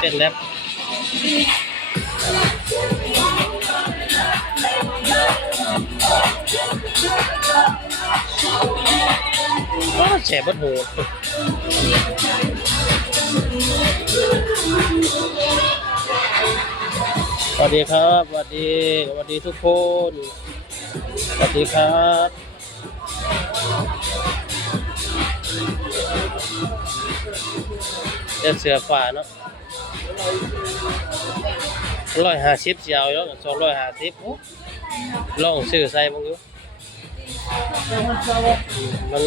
เต้นแรปอ้วแฉบดหูสวัสดีครับสวัสดีสวัสดีทุกคนสวัสดีครับ เจ้าเสือฝ่าเนาะร้อยห้าสิบเสียวแล้วสองร้อยห้าสิบลองซื้อใส่บ้างดูมัน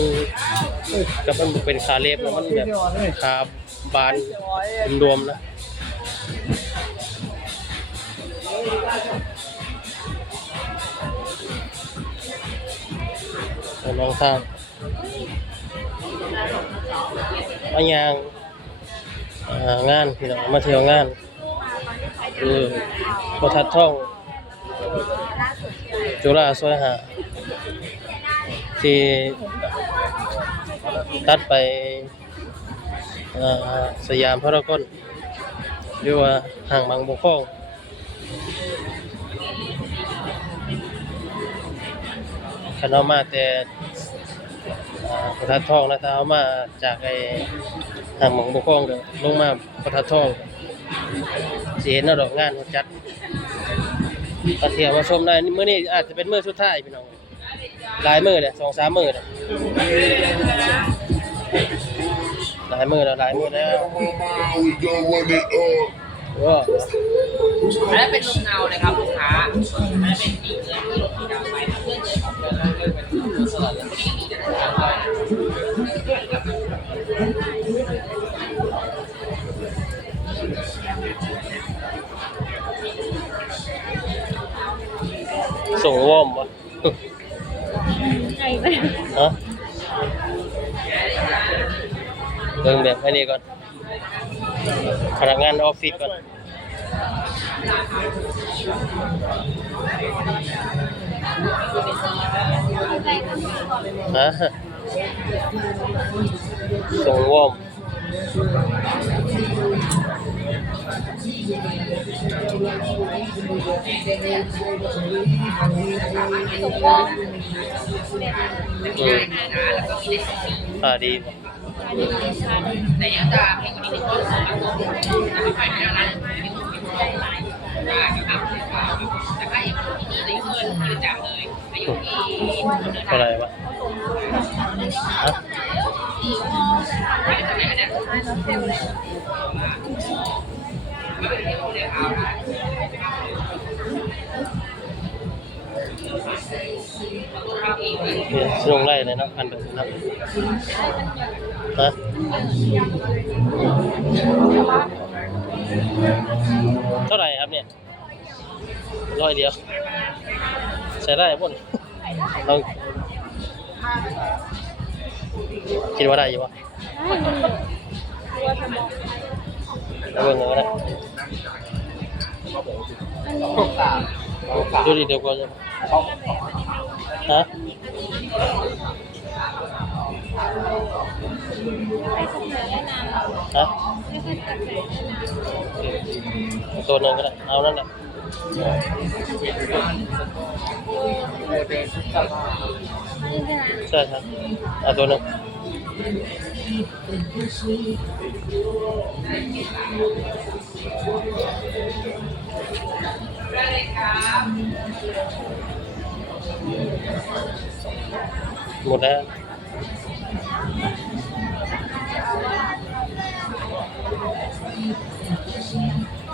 กับมันเป็นขาเล็บแล้วมันแบบขาบานรวมๆนะลองทาง มายางงานพี่น้องมาเที่ยวงานคือประทัดท่องจุฬาซอยหาที่ตัดไปสยามพารากอนหรือว่าห่างบางบกพร่องคันเอามาแต่ ประทัดทองนะถ้าเอามาจากไอ้ห่างบางบกองก็ลงมาประทัดทองสิเห็นเอาดอกงานเขาจัดก็เทียวมาชมได้มื้อนี้อาจจะเป็นมื้อสุดท้ายพี่น้องหลายมื้อเลยสองสามมื้อเลยหลายมื้อแล้วหลายมื้อแล้ว We gon' run it all. ว้าอันนั้นเป็นลมเงาเลยครับลูกค้าอันนั้นเป็นสีเงินที่ลงสีดำไปเพื่อนเลยครับเพื่อนเลยเป็นสลัดแล้วก็มีนะครับ ส่งวอร์มวะไก่ไปฮะเบิ่งแบบไอ้นี้ก่อนพนักงานออฟฟิศก่อนฮะ ส่งวอร์ม สมวอง อืมอ่าดีว่ะ แต่ยังจะเพลงวันนี้เป็นต้นสายของจะไม่ค่อยได้ร้านไม่ต้องเป็นใจร้ายได้ครับแต่ถ้าอย่างที่นี่เลยเงินบริจาคเลย ไปอยู่ที่คนเดินเท่าไรวะฮะไปทำไหนเนี่ยเนี่ยลงไล่เลยนะพันแบบนี้นะฮะเท่าไหร่ครับเนี่ยร้อยเดียว ใช้ได้ป่นลองคิดว่าได้อยู่ปะเอาเบิ่งกันก็ได้ดูดิเดียวก่อนจะฮะฮะตัวหนึงก็ได้ เอานั่นแหละ ใช่ครับเอาตัวนึงหมดแล้ว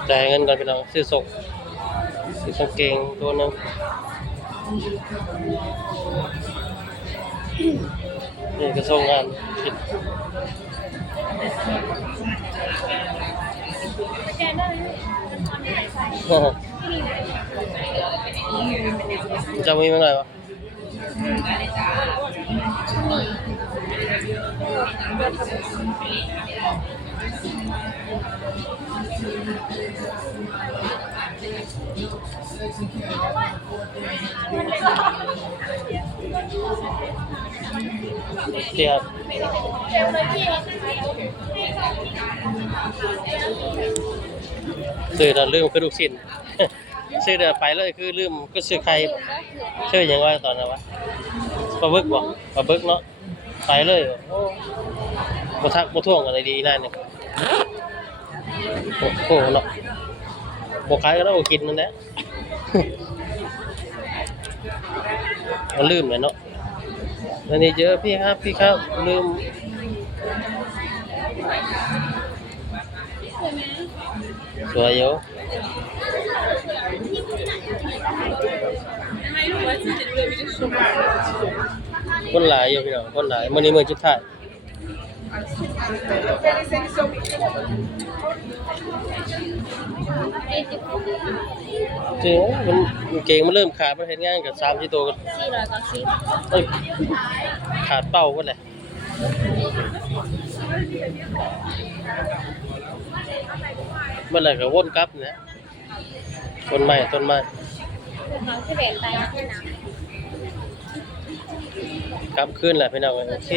จ่ายเงินก่อนพี่น้องซื้อส่ง ซื้อกางเกงตัวนึงนี่ก็ส่งงานผิดจะมีเมื่อไหร่วะ เดี๋ยวซื้อแล้วลืมคือลูกชิ้นซื้อเดี๋ยวไปเลยคือลืมก็ซื้อใครชื่อหยังว่าตอนนั้นวะปลาบึกบ่ปลาบึกเนาะไปเลยโอ้บ่ทักบ่ท่วงกันเลยดีนั่นนี่โอ้โหเนาะ บ่ขายก็ต้องกินนั่นแหละมันลืมเลยเนาะวันนี้เจอพี่ครับพี่ครับลืมสวยอยู่คนหลายอยู่พี่น้องคนหลายมื้อนี้มือสุดท้าย จริงมันเก่งมันเริ่มขาดมันเฮ็ดงานกับ3 4ตัวก็สี่ร้อยเก้าสิบเอ้ยขาดเป้าก็เลยมื่อะไร่ก็วนกลับนะต้นไม้ต้นไม้น้องที่กลับขึ้นแหละพี่น้องโอเค